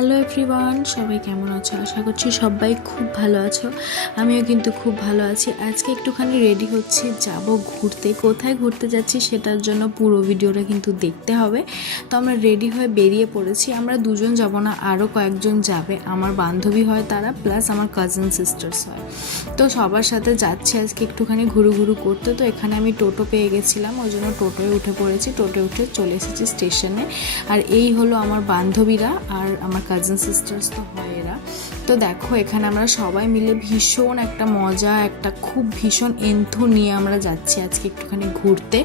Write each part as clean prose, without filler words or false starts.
Hello everyone, সবাই কেমন আছো? আশা করছি সবাই খুব ভালো আছো। আমিও কিন্তু খুব ভালো আছি। আজকে একটুখানি রেডি হচ্ছি, যাব ঘুরতে। কোথায় ঘুরতে যাচ্ছি সেটার জন্য পুরো ভিডিওটা কিন্তু দেখতে হবে। তো আমরা রেডি হয়ে বেরিয়ে পড়েছি। আমরা দুজন যাব না, আরও কয়েকজন যাবে। আমার বান্ধবী হয় তারা, প্লাস আমার কাজিন সিস্টার্স হয়। তো সবার সাথে যাচ্ছি আজকে একটুখানি ঘুরু ঘুরু করতে। তো এখানে আমি টোটো পেয়ে গেছিলাম, ওই জন্য টোটোয় উঠে পড়েছি। টোটোয় উঠে চলে এসেছি স্টেশনে। আর এই হলো আমার বান্ধবীরা, আর আমার কাজিন সিস্টার্স তো হয় এরা। তো দেখো এখানে আমরা সবাই মিলে ভীষণ একটা মজা, একটা খুব ভীষণ এন্থু নিয়ে আমরা যাচ্ছি আজকে একটুখানি ঘুরতে।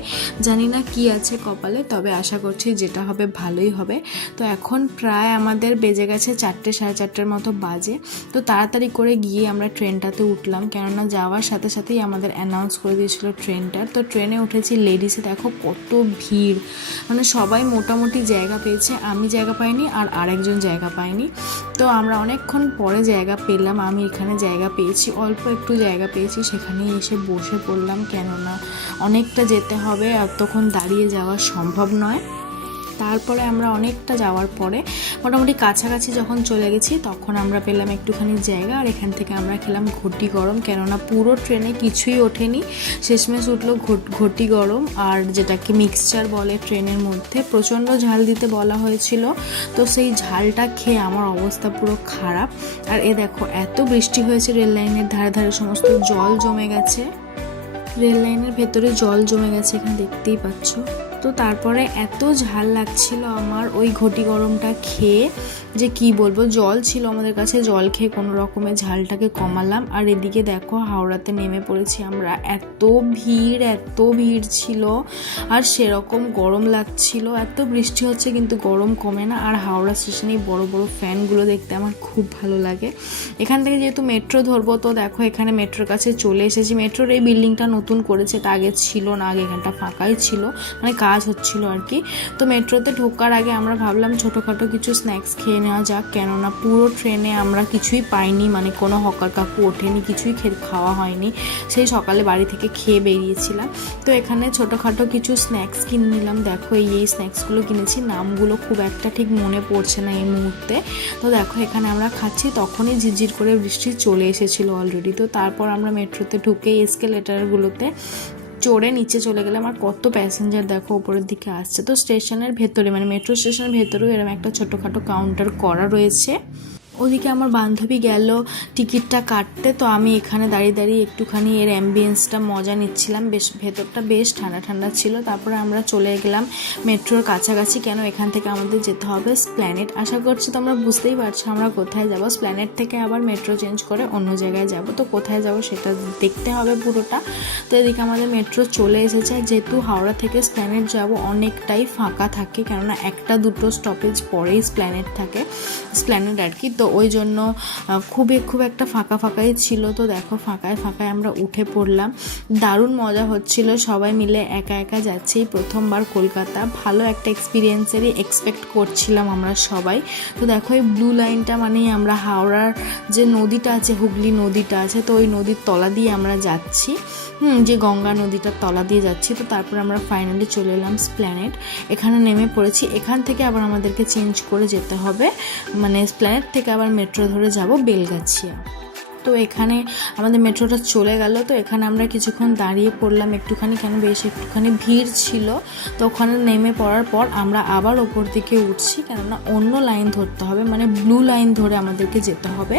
জানি না কি আছে কপালে, তবে আশা করছি যেটা হবে ভালোই হবে। তো এখন প্রায় আমাদের বেজে গেছে 4টে, সাড়ে 4টের মতো বাজে। তো তাড়াতাড়ি করে গিয়ে আমরা ট্রেনটাতে উঠলাম, কেননা যাওয়ার সাথে সাথেই আমাদের অ্যানাউন্স করে দিয়েছিল ট্রেনটার। তো ট্রেনে উঠেছি লেডিসে, দেখো কত ভিড়, মানে সবাই মোটামুটি জায়গা পেয়েছে। আমি জায়গা পাইনি, আর আরেকজন জায়গা পাইনি। তো আমরা অনেকক্ষণ পরে জায়গা পেলাম। আমি এখানে জায়গা পেয়েছি, অল্প একটু জায়গা পেয়েছি, সেখানেই এসে বসে পড়লাম, কেননা অনেকটা যেতে হবে, এতক্ষণ দাঁড়িয়ে যাওয়া সম্ভব নয়। তারপরে আমরা অনেকটা যাওয়ার পরে মোটামুটি কাছাকাছি যখন চলে গেছি, তখন আমরা পেলাম একটুখানি জায়গা। আর এখান থেকে আমরা খেলাম ঘটি গরম, কেননা পুরো ট্রেনে কিছুই ওঠেনি, শেষমেশ উঠলো ঘটি গরম, আর যেটাকে মিক্সচার বলে ট্রেনের মধ্যে। প্রচণ্ড ঝাল দিতে বলা হয়েছিল, তো সেই ঝালটা খেয়ে আমার অবস্থা পুরো খারাপ। আর এ দেখো এত বৃষ্টি হয়েছে, রেল লাইনের ধারে ধারে সমস্ত জল জমে গেছে, রেল লাইনের ভেতরে জল জমে গেছে, এখানে দেখতেই পাচ্ছ। তো তারপরে এত ঝাল লাগছিল আমার ওই ঘটি গরমটা খেয়ে, যে কি বলবো। জল ছিল আমাদের কাছে, জল খেয়ে কোনো রকমে ঝালটাকে কমালাম। আর এদিকে দেখো হাওড়াতে নেমে পড়েছি আমরা, এত ভিড় ছিল, আর সেরকম গরম লাগছিল। এত বৃষ্টি হচ্ছে কিন্তু গরম কমে না। আর হাওড়া স্টেশনে বড় বড় ফ্যানগুলো দেখতে আমার খুব ভালো লাগে। এখান থেকে যেহেতু মেট্রো ধরবো, তো দেখো এখানে মেট্রোর কাছে চলে এসেছি। মেট্রোর এই বিল্ডিংটা নতুন করেছে, এটা আগে ছিল না, আগে এখানটা ফাঁকাই ছিল, মানে কাজ হচ্ছিল আর কি। তো মেট্রোতে ঢোকার আগে আমরা ভাবলাম ছোটোখাটো কিছু স্ন্যাক্স খেয়ে নেওয়া যাক, কেননা পুরো ট্রেনে আমরা কিছুই পাইনি, মানে কোনো হকার কাকু ওঠেনি, কিছুই খাওয়া হয়নি। সেই সকালে বাড়ি থেকে খেয়ে বেরিয়েছিলাম। তো এখানে ছোটোখাটো কিছু স্ন্যাক্স কিনে নিলাম। দেখো এই স্ন্যাক্সগুলো কিনেছি, নামগুলো খুব একটা ঠিক মনে পড়ছে না এই মুহূর্তে। তো দেখো এখানে আমরা খাচ্ছি, তখনই ঝিরঝির করে বৃষ্টি চলে এসেছিলো অলরেডি। তো তারপর আমরা মেট্রোতে ঢুকে এসকেলেটারগুলোতে চড়ে নিচে চলে গেলাম। আর কত প্যাসেঞ্জার দেখো উপরের দিকে আসছে। তো স্টেশনের ভেতরে, মানে মেট্রো স্টেশনের ভেতরেও এরকম একটা ছোটোখাটো কাউন্টার করা রয়েছে। ওদিকে আমার বান্ধবী গেল টিকিটটা কাটতে, তো আমি এখানে দাঁড়িয়ে দাঁড়িয়ে একটুখানি এর অ্যাম্বিয়েন্সটা মজা নিচ্ছিলাম। ভেতরটা বেশ ঠান্ডা ঠান্ডা ছিল। তারপরে আমরা চলে গেলাম মেট্রোর কাছাকাছি, কেন এখান থেকে আমাদের যেতে হবে স্প্ল্যানেড। আশা করছি তোমরা বুঝতেই পারছো আমরা কোথায় যাব। স্প্ল্যানেড থেকে আবার মেট্রো চেঞ্জ করে অন্য জায়গায় যাব। তো কোথায় যাব সেটা দেখতে হবে পুরোটা। তো এদিকে আমাদের মেট্রো চলে এসেছে। যেহেতু হাওড়া থেকে স্প্ল্যানেড যাব, অনেকটাই ফাঁকা থাকে, কেননা একটা দুটো স্টপেজ পরেই স্প্ল্যানেড থাকে, স্প্ল্যানেড আর কি। তো ওই জন্য খুব একটা ফাঁকাই ছিল। তো দেখো ফাঁকায় আমরা উঠে পড়লাম। দারুণ মজা হচ্ছিল, সবাই মিলে একা একা যাচ্ছি, প্রথমবার কলকাতা। ভালো একটা এক্সপিরিয়েন্সেরই এক্সপেক্ট করছিলাম আমরা সবাই। তো দেখো এই ব্লু লাইনটা, মানে আমরা হাওড়ার যে নদীটা আছে, হুগলি নদীটা আছে, তো ওই নদীর তলা দিয়ে আমরা যাচ্ছি, যে গঙ্গা নদীটার তলা দিয়ে যাচ্ছি। তো তারপর আমরা ফাইনালি চলে এলাম স্প্ল্যানেড, এখানে নেমে পড়েছি। এখান থেকে আবার আমাদেরকে চেঞ্জ করে যেতে হবে, মানে স্প্ল্যানেড থেকে আবার মেট্রো ধরে যাব বেলগাছিয়া। তো এখানে আমাদের মেট্রোটা চলে গেল। তো এখানে আমরা কিছুক্ষণ দাঁড়িয়ে পড়লাম একটুখানি, কেন বেশ একটুখানি ভিড় ছিল। তো ওখানে নেমে পড়ার পর আমরা আবার ওপর দিকে উঠছি, কেননা অন্য লাইন ধরতে হবে, মানে ব্লু লাইন ধরে আমাদেরকে যেতে হবে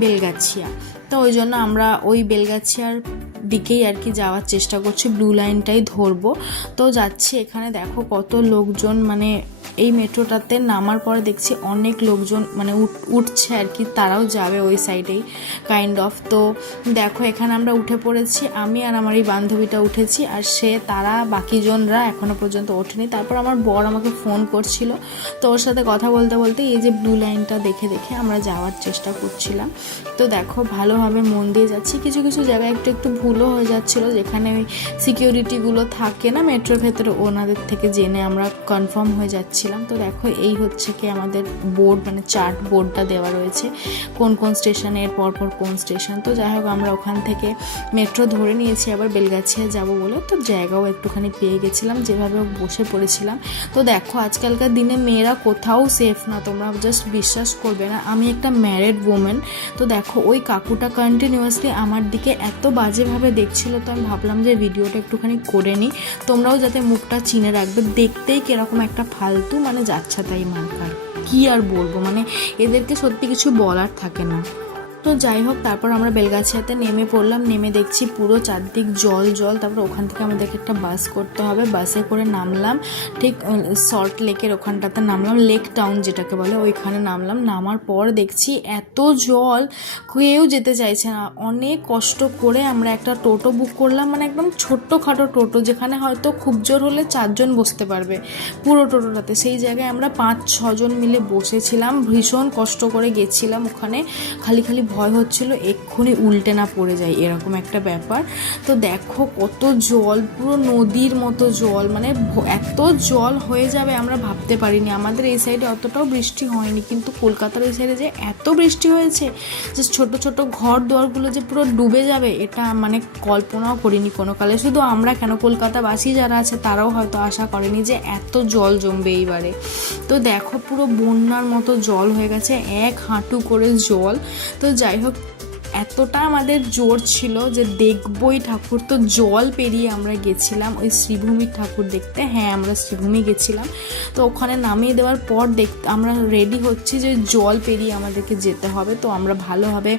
বেলগাছিয়া। তো ওই জন্য আমরা ওই বেলগাছিয়ার দিকেই আর কি যাওয়ার চেষ্টা করছি, ব্লু লাইনটাই ধরবো। তো যাচ্ছি, এখানে দেখো কত লোকজন, মানে এই মেট্রোটাতে নামার পরে দেখছি অনেক লোকজন মানে উঠছে আর কি, তারাও যাবে ওই সাইডেই কাইন্ড অফ। তো দেখো এখানে আমরা উঠে পড়েছি, আমি আর আমার এই বান্ধবীটা উঠেছি, আর তারা বাকিজনরা এখনো পর্যন্ত ওঠেনি। তারপর আমার বর আমাকে ফোন করছিল, তো ওর সাথে কথা বলতে বলতে এই যে ব্লু লাইনটা দেখে আমরা যাওয়ার চেষ্টা করছিলাম। তো দেখো ভালোভাবে মন দিয়ে যাচ্ছি, কিছু জায়গায় একটু ভুল ধুলো হয়ে যাচ্ছিলো, যেখানে ওই সিকিউরিটিগুলো থাকে না মেট্রোর ভেতরে, ওনাদের থেকে জেনে আমরা কনফার্ম হয়ে যাচ্ছিলাম। তো দেখো এই হচ্ছে কি আমাদের বোর্ড, মানে চার্ট বোর্ডটা দেওয়া রয়েছে কোন কোন স্টেশনের পরপর কোন স্টেশন। তো যাই হোক আমরা ওখান থেকে মেট্রো ধরে নিয়েছি আবার বেলগাছিয়া যাব বলে। তো জায়গাও একটুখানি পেয়ে গেছিলাম, যেভাবে বসে পড়েছিলাম। তো দেখো আজকালকার দিনে মেয়েরা কোথাও সেফ না, তোমরা জাস্ট বিশ্বাস করবে না। আমি একটা ম্যারিড ওমেন, তো দেখো ওই কাকুটা কন্টিনিউয়াসলি আমার দিকে এত বাজেভাবে দেখছিল। তো আমি ভাবলাম যে ভিডিওটা একটুখানি করে নিই, তোমরাও যাতে মুখটা চিনে রাখবে। দেখতেই কিরকম একটা ফালতু, মানে যাচ্ছা তাই মার্কার, কি আর বলবো, মানে এদেরকে সত্যি কিছু বলার থাকে না। তো যাই হোক তারপর আমরা বেলগাছিয়াতে নেমে পড়লাম। নেমে দেখছি পুরো চারদিক জল জল। তারপর ওখান থেকে আমাদেরকে একটা বাস করতে হবে, বাসে করে নামলাম ঠিক সল্ট লেকের ওখানটাতে নামলাম, লেক টাউন যেটাকে বলে, ওইখানে নামলাম। নামার পর দেখছি এত জল, কেউ যেতে চাইছে না। অনেক কষ্ট করে আমরা একটা টোটো বুক করলাম, মানে একদম ছোট্টখাটো টোটো, যেখানে হয়তো খুব জোর হলে 4 জন বসতে পারবে পুরো টোটোটাতে। সেই জায়গায় আমরা 5-6 জন মিলে বসেছিলাম, ভীষণ কষ্ট করে গেছিলাম। ওখানে খালি খালি ভয় হচ্ছিল এক্ষুনি উল্টে না পড়ে যায়, এরকম একটা ব্যাপার। তো দেখো কত জল, পুরো নদীর মতো জল, মানে এত জল হয়ে যাবে আমরা ভাবতে পারিনি। আমাদের এই সাইডে অতটাও বৃষ্টি হয়নি, কিন্তু কলকাতার ওই সাইডে যে এত বৃষ্টি হয়েছে যে ছোট ছোট ঘর দুয়ারগুলো যে পুরো ডুবে যাবে, এটা মানে কল্পনাও করিনি কোনো কালে। শুধু আমরা কেন, কলকাতাবাসী যারা আছে তারাও হয়তো আশা করেনি যে এত জল জমবে এইবারে। তো দেখো পুরো বন্যার মতো জল হয়ে গেছে, 1 হাঁটু করে জল। তো যাই হোক এতটা আমাদের জোর ছিল যে দেখবই ঠাকুর। তো জল পেরিয়ে আমরা গেছিলাম ওই শ্রীভূমির ঠাকুর দেখতে। হ্যাঁ আমরা শ্রীভূমি গেছিলাম। তো ওখানে নামিয়ে দেওয়ার পর আমরা রেডি হচ্ছি যে জল পেরিয়ে আমাদেরকে যেতে হবে। তো আমরা ভালোভাবে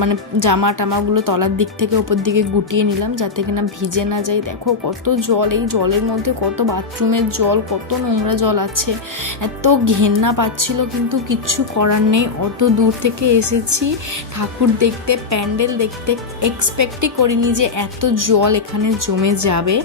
মানে জামা টামাগুলো তলার দিক থেকে ওপর দিকে গুটিয়ে নিলাম যাতে কিনা ভিজে না যাই। দেখো কত জল, এই জলের মধ্যে কত বাথরুমের জল, কত নোংরা জল আছে, এত ঘেন্না পাচ্ছিল, কিন্তু কিচ্ছু করার নেই। অত দূর থেকে এসেছি ঠাকুর দেখতে, প্যান্ডেল দেখতে, এক্সপেক্টই করিনি যে এত জল এখানে জমে যাবে।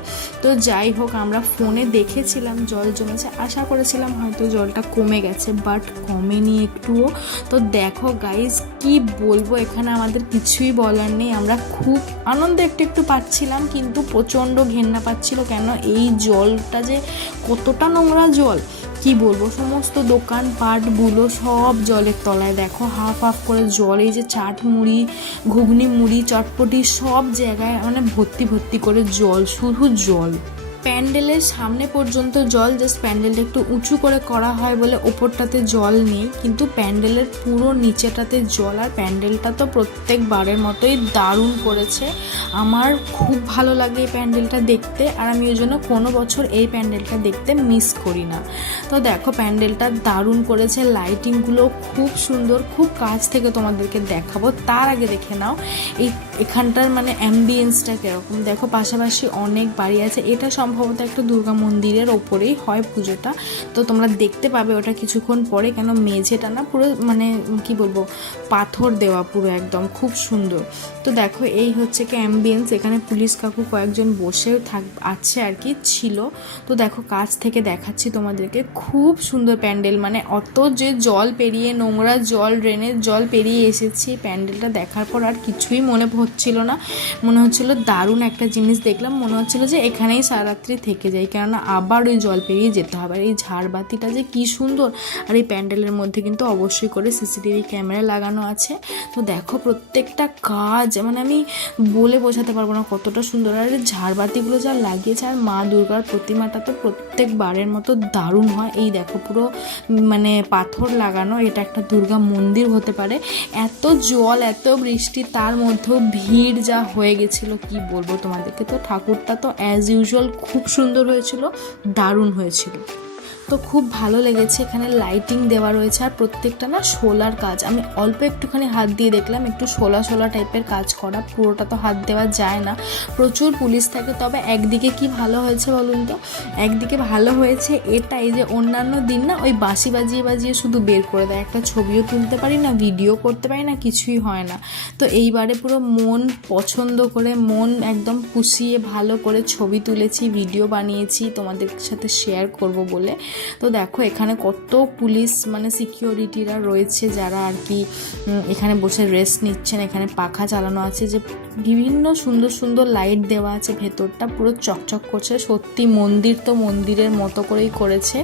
তো যাই হোক আমরা ফোনে দেখেছিলাম জল জমেছে, আশা করেছিলাম হয়তো জলটা কমে গেছে, বাট কমেনি একটুও। তো দেখো গাইজ কি বলবো, এখানে আমাদের কিছুই বলার নেই। আমরা খুব আনন্দ একটু একটু পাচ্ছিলাম, কিন্তু প্রচণ্ড ঘেন্না পাচ্ছিল। কেন, এই জলটা যে কতটা নোংরা জল কি বলবো। সমস্ত দোকান পাটগুলো সব জলের তলায়, দেখো হাফ হাফ করে জল। এই যে চাট মুড়ি, ঘুগনি মুড়ি, চটপটি সব জায়গায় মানে ভর্তি ভর্তি করে জল, শুধু জল। প্যান্ডেলের সামনে পর্যন্ত জল, জাস্ট প্যান্ডেলটা একটু উঁচু করে করা হয় বলে ওপরটাতে জল নেই, কিন্তু প্যান্ডেলের পুরো নিচেটাতে জল। আর প্যান্ডেলটা তো প্রত্যেকবারের মতোই দারুণ করেছে, আমার খুব ভালো লাগে এই প্যান্ডেলটা দেখতে। আর আমি ওই জন্য কোনো বছর এই প্যান্ডেলটা দেখতে মিস করি না। তো দেখো প্যান্ডেলটা দারুণ করেছে, লাইটিংগুলো খুব সুন্দর, খুব কাছ থেকে তোমাদেরকে দেখাবো। তার আগে দেখে নাও এখানটার মানে অ্যাম্বিয়েন্সটা কীরকম। দেখো পাশাপাশি অনেক বাড়ি আছে, এটা সম্ভবত একটা দুর্গা মন্দিরের ওপরেই হয় পুজোটা। তো তোমরা দেখতে পাবে ওটা কিছুক্ষণ পরে, কেন মেঝেটা না পুরো মানে কি বলবো পাথর দেওয়া পুরো একদম, খুব সুন্দর। তো দেখো এই হচ্ছে কি অ্যাম্বিয়েন্স, এখানে পুলিশ কাকু কয়েকজন বসে আছে আর কি ছিল। তো দেখো কাছ থেকে দেখাচ্ছি তোমাদেরকে, খুব সুন্দর প্যান্ডেল, মানে অত যে জল পেরিয়ে, নোংরা জল, ড্রেনের জল পেরিয়ে এসেছি, প্যান্ডেলটা দেখার পর আর কিছুই মনে হচ্ছিল না। মনে হচ্ছিল দারুণ একটা জিনিস দেখলাম, মনে হচ্ছিল যে এখানেই সারারাত্রি থেকে যাই, কেননা আবার ওই জল পেরিয়ে যেতে হবে। আর এই ঝাড়বাতিটা যে কি সুন্দর। আর এই প্যান্ডেলের মধ্যে কিন্তু অবশ্যই করে সিসিটিভি ক্যামেরা লাগানো আছে। তো দেখো প্রত্যেকটা কাজ মানে আমি বলে বোঝাতে পারবো না কতটা সুন্দর। আর ঝাড়বাতিগুলো যা লাগিয়েছে, আর মা দুর্গার প্রতিমাটা তো প্রত্যেকবারের মতো দারুণ হয়। এই দেখো পুরো মানে পাথর লাগানো, এটা একটা দুর্গা মন্দির হতে পারে। এত জল, এত বৃষ্টি, তার মধ্যেও ভিড় যা হয়ে গেছিলো কি বলবো তোমাদেরকে। তো ঠাকুরটা তো অ্যাজ ইউজুয়াল খুব সুন্দর হয়েছিল, দারুণ হয়েছিল। তো খুব ভালো লেগেছে, এখানে লাইটিং দেওয়া রয়েছে, আর প্রত্যেকটা না শোলার কাজ। আমি অল্প একটুখানি হাত দিয়ে দেখলাম, একটু শোলা শোলা টাইপের কাজ করা, পুরোটা তো হাত দেওয়া যায় না, প্রচুর পুলিশ থাকে। তবে একদিকে কি ভালো হয়েছে বলুন তো, একদিকে ভালো হয়েছে এটাই যে অন্যান্য দিন না ওই বাঁশি বাজিয়ে বাজিয়ে শুধু বের করে দেয়, একটা ছবিও তুলতে পারি না, ভিডিও করতে পারি না, কিছুই হয় না। তো এইবারে পুরো মন পছন্দ করে, মন একদম পুষিয়ে ভালো করে ছবি তুলেছি, ভিডিও বানিয়েছি, তোমাদের সাথে শেয়ার করব বলে। তো দেখো এখানে কত পুলিশ মানে সিকিউরিটিরা রয়েছে যারা আর কি এখানে বসে রেস্ট নিচ্ছেন। এখানে পাখা চালানো আছে, যে বিভিন্ন সুন্দর সুন্দর লাইট দেওয়া আছে, ভেতরটা পুরো চকচক করছে। সত্যি মন্দির তো মন্দিরের মতো করেই করেছে,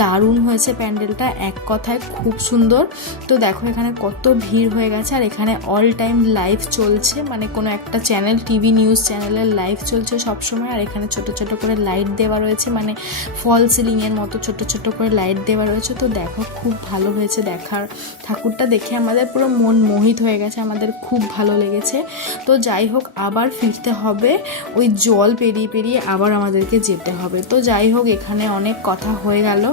দারুণ হয়েছে প্যান্ডেলটা, এক কথায় খুব সুন্দর। তো দেখো এখানে কত ভিড় হয়ে গেছে, আর এখানে অল টাইম লাইভ চলছে, মানে কোনো একটা চ্যানেল, টিভি নিউজ চ্যানেলের লাইভ চলছে সবসময়। আর এখানে ছোট ছোট করে লাইট দেওয়া রয়েছে, মানে ফল সিলিংয়ের মতো ছোট ছোট করে লাইট দেওয়া রয়েছে। তো দেখো খুব ভালো হয়েছে, দেখার ঠাকুরটা দেখে আমাদের পুরো মন মোহিত হয়ে গেছে, আমাদের খুব ভালো লেগেছে। তো যাই হোক আবার ফিরতে হবে, ওই জল পেরিয়ে পেরিয়ে আবার আমাদেরকে যেতে হবে। তো যাই হোক এখানে অনেক কথা হয়ে গেল।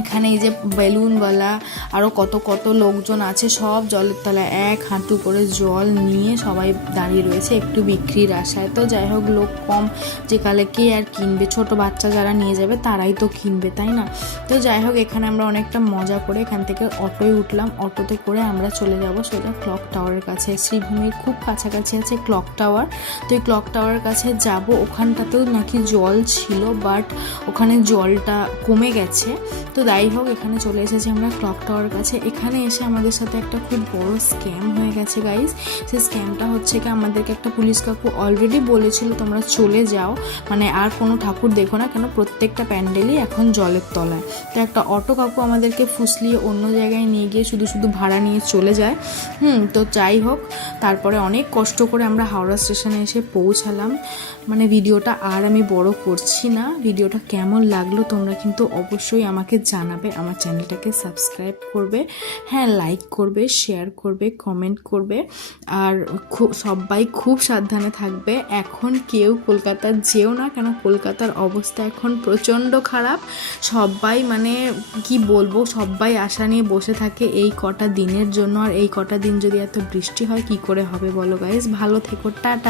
এখানে এই যে বেলুনওয়ালা আরও কত কত লোকজন আছে, সব জলের তলায় এক হাঁটু করে জল নিয়ে সবাই দাঁড়িয়ে রয়েছে একটু বিক্রির আশায়। তো যাই হোক লোক কম, যে কালে কে আর কিনবে, ছোট বাচ্চা যারা নিয়ে যাবে তারাই তো কিনবে, তাই না? তো যাই হোক এখানে আমরা অনেকটা মজা করে এখান থেকে অটোয় উঠলাম, অটোতে করে আমরা চলে যাব সোজা ক্লক টাওয়ারের কাছে। শ্রীভূমির খুব কাছাকাছি আছে ক্লক টাওয়ার, তো এই ক্লক টাওয়ারের কাছে যাব। ওখানটাতেও নাকি জল ছিল, বাট ওখানে জলটা কমে গেছে। তো যাই হোক এখানে চলে এসেছি আমরা ক্লক টাওয়ারের কাছে। এখানে এসে আমাদের সাথে একটা খুব বড় স্ক্যাম হয়ে গেছে গাইজ। সেই স্ক্যামটা হচ্ছে কি, আমাদেরকে একটা পুলিশ কাকু অলরেডি বলেছিল তোমরা চলে যাও, মানে আর কোনো ঠাকুর দেখো না, কেন প্রত্যেকটা প্যান্ডেলই এখন জলের তলায়। তো একটা অটো কাকু আমাদেরকে ফুসলিয়ে অন্য জায়গায় নিয়ে গিয়ে শুধু শুধু ভাড়া নিয়ে চলে যায়। তো যাই হোক তারপরে অনেক কষ্ট করে আমরা হাওড়া স্টেশনে এসে পৌঁছালাম। মানে ভিডিওটা আর আমি বড় করছি না, ভিডিওটা কেমন লাগলো তোমরা কিন্তু অবশ্যই আমাকে জানাবে, আমার চ্যানেলটাকে সাবস্ক্রাইব করবে, হ্যাঁ লাইক করবে, শেয়ার করবে, কমেন্ট করবে। আর সবাই খুব সাবধানে থাকবে। এখন কেউ কলকাতার যেও না, কেন কলকাতার অবস্থা এখন প্রচণ্ড খারাপ। সবাই মানে কি বলবো, সবাই আশা নিয়ে বসে থাকে এই কটা দিনের জন্য, আর এই কটা দিন যদি এত বৃষ্টি হয় কি করে হবে বলো গাইস। ভালো থেকো, টাটা।